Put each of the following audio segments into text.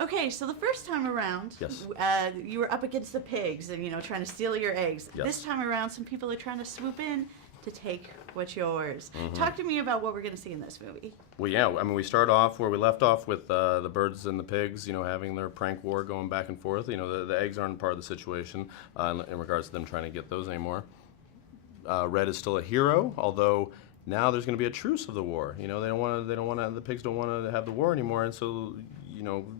Okay, so the first time around, Yes. You were up against the pigs and, trying to steal your eggs. Yes. This time around, some people are trying to swoop in to take what's yours. Mm-hmm. Talk to me about what we're going to see in this movie. Well, yeah, I mean, we start off where we left off with the birds and the pigs, having their prank war going back and forth. The eggs aren't part of the situation in regards to them trying to get those anymore. Red is still a hero, although now there's going to be a truce of the war. The pigs don't want to have the war anymore, and so,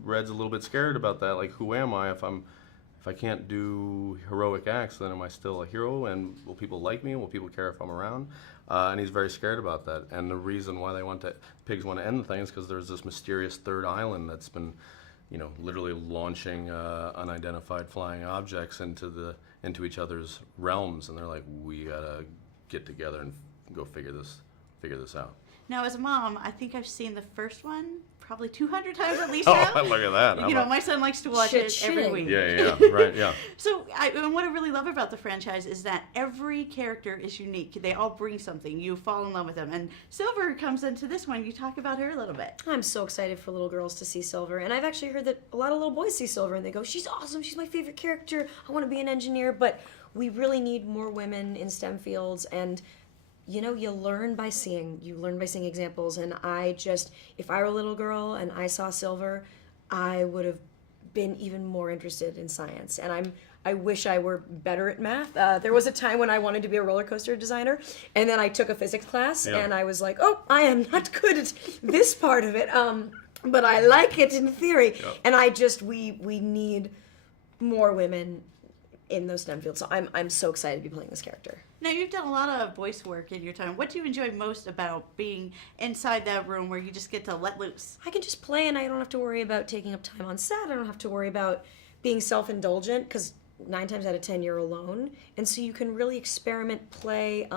Red's a little bit scared about that. Like, who am I if I can't do heroic acts? Then am I still a hero? And will people like me? Will people care if I'm around? And he's very scared about that. And the reason why pigs want to end the thing is because there's this mysterious third island that's been, literally launching unidentified flying objects into each other's realms, and they're like, we gotta get together and go figure this out. Now, as a mom, I think I've seen the first one probably 200 times at least Oh, now. look at that! My son likes to watch it every week. Yeah, right, yeah. So, and what I really love about the franchise is that every character is unique. They all bring something. You fall in love with them. And Silver comes into this one. You talk about her a little bit. I'm so excited for little girls to see Silver. And I've actually heard that a lot of little boys see Silver and they go, she's awesome. She's my favorite character. I want to be an engineer. But we really need more women in STEM fields. And you learn by seeing. You learn by seeing examples. And if I were a little girl and I saw Silver, I would have been even more interested in science. And I wish I were better at math. There was a time when I wanted to be a roller coaster designer, and then I took a physics class, and I was like, oh, I am not good at this part of it, but I like it in theory. Yep. And we need more women in those STEM fields. So I'm so excited to be playing this character. Now, you've done a lot of voice work in your time. What do you enjoy most about being inside that room where you just get to let loose? I can just play, and I don't have to worry about taking up time on set. I don't have to worry about being self-indulgent, because 9 times out of 10 you're alone. And so you can really experiment, play.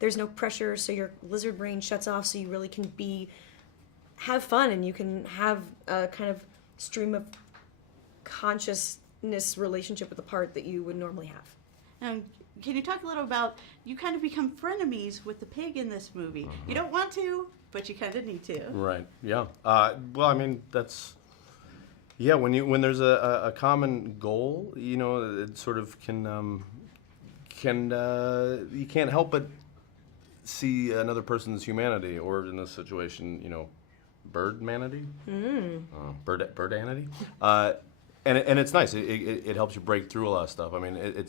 There's no pressure, so your lizard brain shuts off, so you really can have fun, and you can have a kind of stream of consciousness relationship with the part that you would normally have. Can you talk a little about, you kind of become frenemies with the pig in this movie. Mm-hmm. You don't want to, but you kind of need to. Right, yeah. Well, I mean, that's... Yeah, when there's a common goal, it sort of can you can't help but see another person's humanity, or in this situation, birdmanity, birdanity, and it's nice. It helps you break through a lot of stuff. I mean, a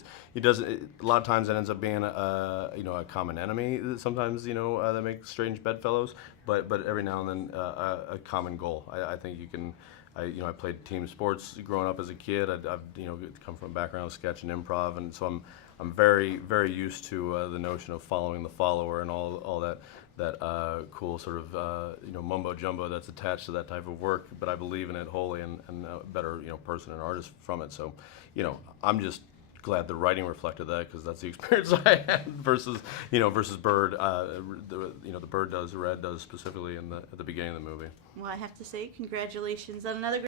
lot of times it ends up being a common enemy. Sometimes that makes strange bedfellows, but every now and then a common goal. I think you can. I played team sports growing up as a kid. I've come from a background of sketch and improv, and so I'm very, very used to the notion of following the follower and all that cool sort of mumbo jumbo that's attached to that type of work. But I believe in it wholly, and a better person and artist from it. So I'm just glad the writing reflected that, because that's the experience I had versus Bird. The Bird does, Red does specifically at the beginning of the movie. Well, I have to say, congratulations on another